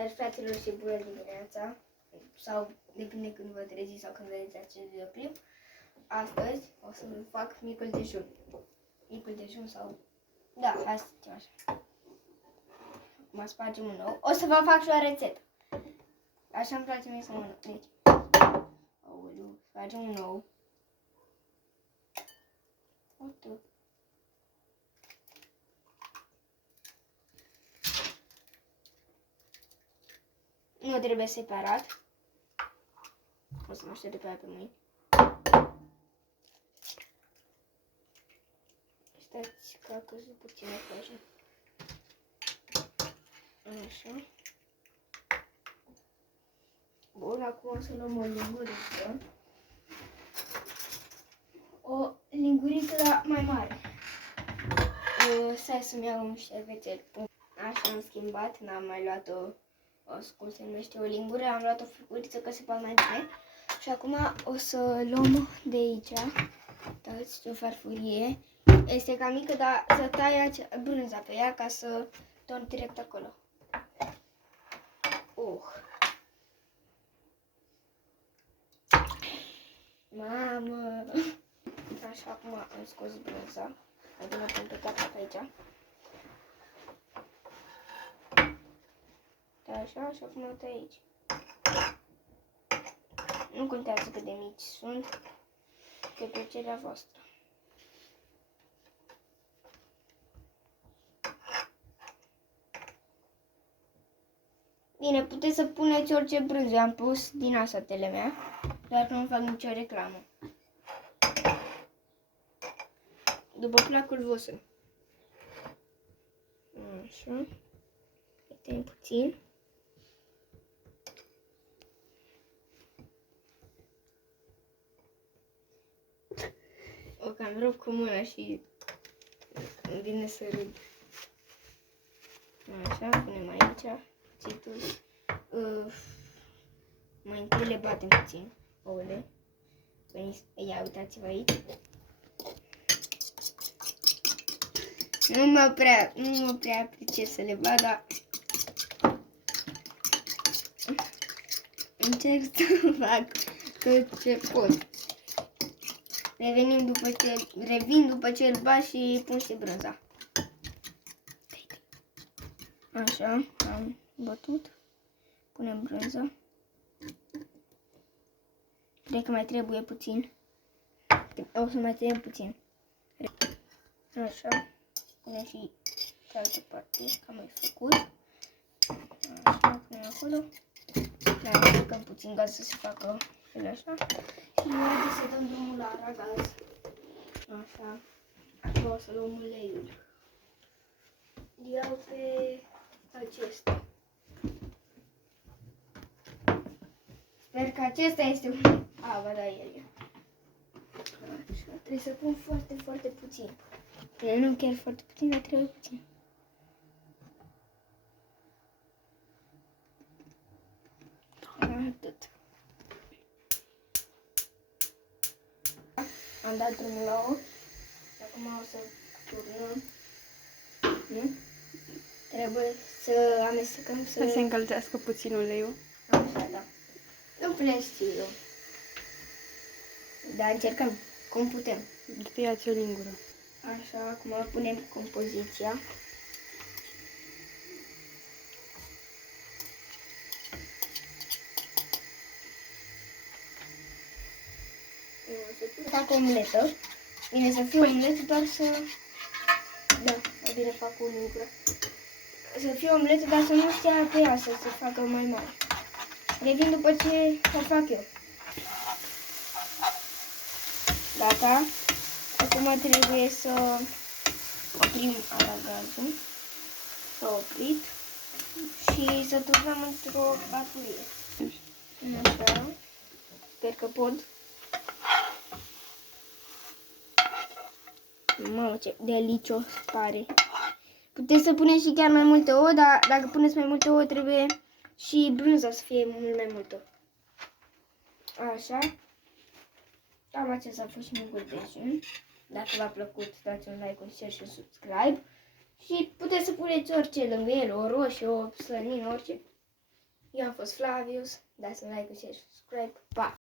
Salutare fraților și bună dimineața, sau depinde când vă treziți sau când vedeți acest videoclip. Astăzi o să fac micul dejun. Micul dejun sau... Da, hai să zicem așa. Acum spargem un ou. O să vă fac și o rețetă. Așa îmi place mie să mănânc. Deci, aoleu, spargem un ou. Uite. Nu trebuie separat. O să mă aștept de pe aia pe mâini. Stați că a căzut puțină coajă. Așa. Bun, acum o să luăm o linguriță. O linguriță mai mare. Stai să-mi iau un șervețel. Așa am schimbat, n-am mai luat cum se numește, o lingură, am luat o figuriță că se poate mai bine. Și acum o să luăm de aici, uitați ce o farfurie. Este cam mică, dar să tai brânza pe ea ca să torn direct acolo. Mamă! Așa, acum am scos brânza. Acum am plecat pe aici. Așa, și acum uite aici. Nu contează cât de mici sunt, pe plăcerea voastră. Bine, puteți să puneți orice brânză. Am pus din asta telemea, doar că nu fac nicio reclamă. După placul vostru. Așa. Uite puțin. O cam rup cu mâna și îmi vine să râd. Așa, punem aici cuțitul. Mai întâi le batem puțin ouăle. Ia, uitați-vă aici. Nu mă prea pricep să le bat, dar încerc să fac tot ce pot. Revin după ce îl bat și pun și brânza. Așa, am bătut. Punem brânza. Cred că mai trebuie puțin. O să mai trebuie puțin. Așa. Punem și cealaltă parte, că am mai făcut. Așa, punem acolo. Mai amestecăm puțin gaz să se facă fel așa. Și haideți să dăm drumul la aragaz. Așa. Acum o să luăm uleiul. Iau pe acesta. Sper că acesta este un... A, ba da, el e. Așa, trebuie să pun foarte, foarte puțin. Nu chiar foarte puțin, dar trebuie puțin. Atât. Am dat drumul la ou. Acum o să turnăm. Nu? Trebuie să amestecăm să se încălzească puțin uleiul. Așa, da. Nu prea știu eu. Dar încercăm cum putem. Du-te, ia-ți o lingură. Așa, acum punem compoziția. Fac o omletă. Bine, să fie omletă, doar să... Da, mai bine fac o lingură. Să fie omletă, dar să nu stea pe ea, să se facă mai mare. Revin după ce o fac eu. Gata. Acum trebuie să oprim aragazul. S-a oprit. Și să turnăm într-o farfurie. Așa. Sper că pot. Mamă, ce delicios pare. Puteți să puneți și chiar mai multe ouă, dar dacă puneți mai multe ouă, trebuie și brânza să fie mult mai multă. Așa. Cam acesta a fost și micul dejun. Dacă v-a plăcut, dați un like, un share și un subscribe. Și puteți să puneți orice lângă el, o roșie, o slănină, orice. Eu am fost Flavius, dați-mi like, share și subscribe, pa!